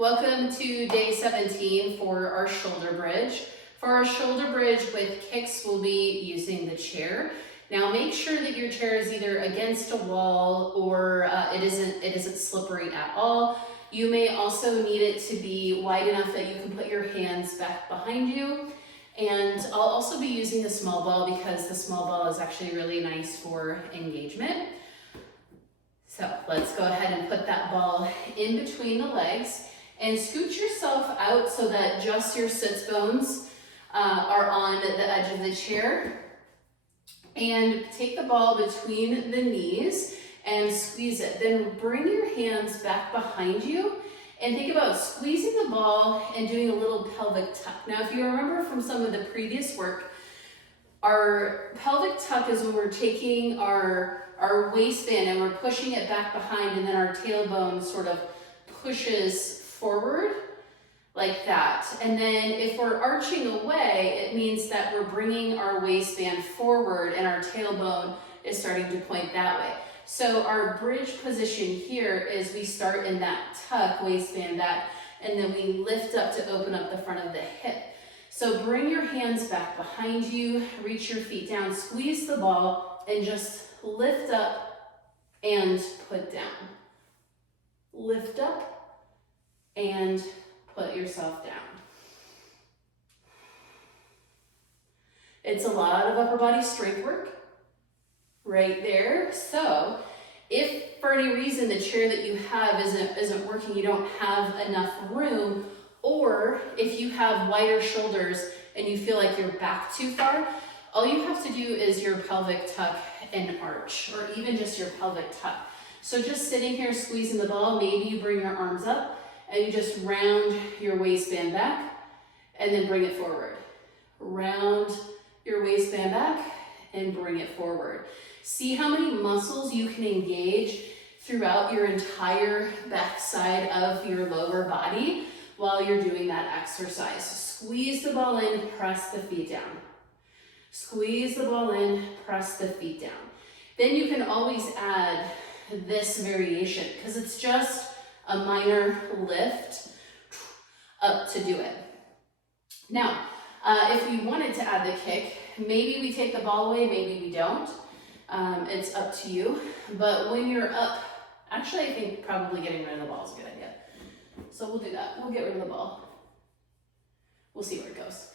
Welcome to day 17 for our shoulder bridge. For our shoulder bridge with kicks, we'll be using the chair. Now make sure that your chair is either against a wall or it isn't slippery at all. You may also need it to be wide enough that you can put your hands back behind you. And I'll also be using the small ball because the small ball is actually really nice for engagement. So let's go ahead and put that ball in between the legs and scoot yourself out so that just your sits bones are on the edge of the chair. And take the ball between the knees and squeeze it. Then bring your hands back behind you and think about squeezing the ball and doing a little pelvic tuck. Now, if you remember from some of the previous work, our pelvic tuck is when we're taking our waistband and we're pushing it back behind, and then our tailbone sort of pushes forward like that. And then if we're arching away, it means that we're bringing our waistband forward and our tailbone is starting to point that way. So our bridge position here is we start in that tuck, waistband back, and then we lift up to open up the front of the hip. So bring your hands back behind you, reach your feet down, squeeze the ball, and just lift up and put down. Lift up and put yourself down. It's a lot of upper body strength work right there. So if for any reason the chair that you have isn't working, you don't have enough room, or if you have wider shoulders and you feel like you're back too far, all you have to do is your pelvic tuck and arch, or even just your pelvic tuck. So just sitting here squeezing the ball, maybe you bring your arms up and you just round your waistband back and then bring it forward. Round your waistband back and bring it forward. See how many muscles you can engage throughout your entire back side of your lower body while you're doing that exercise. Squeeze the ball in, press the feet down. Squeeze the ball in, press the feet down. Then you can always add this variation because it's just a minor lift up to do it. Now, if we wanted to add the kick, maybe we take the ball away, maybe we don't. It's up to you. But when you're up, actually I think probably getting rid of the ball is a good idea. So we'll do that. We'll get rid of the ball. We'll see where it goes.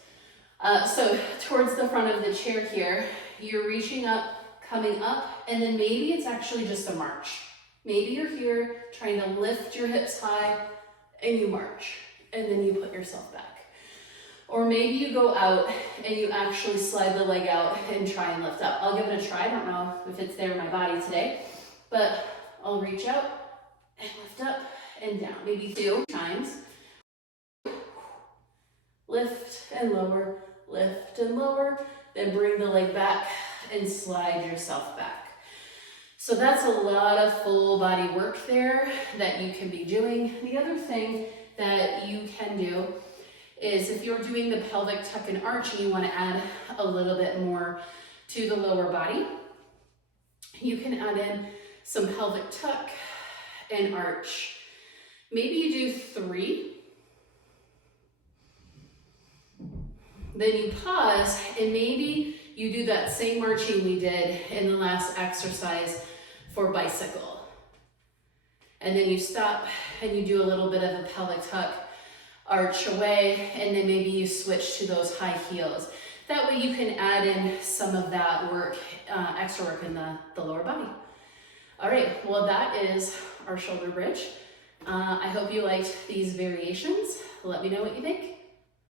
So towards the front of the chair here, you're reaching up, coming up, and then maybe it's actually just a march. Maybe you're here trying to lift your hips high and you march, and then you put yourself back. Or maybe you go out and you actually slide the leg out and try and lift up. I'll give it a try. I don't know if it's there in my body today, but I'll reach out and lift up and down. Maybe 2 times. Lift and lower, lift and lower, then bring the leg back and slide yourself back. So that's a lot of full body work there that you can be doing. The other thing that you can do is if you're doing the pelvic tuck and arch and you want to add a little bit more to the lower body, you can add in some pelvic tuck and arch. Maybe you do 3. Then you pause and maybe you do that same marching we did in the last exercise for bicycle. And then you stop and you do a little bit of a pelvic tuck, arch away, and then maybe you switch to those high heels. That way you can add in some of that work, extra work in the lower body. All right, well that is our shoulder bridge. I hope you liked these variations. Let me know what you think.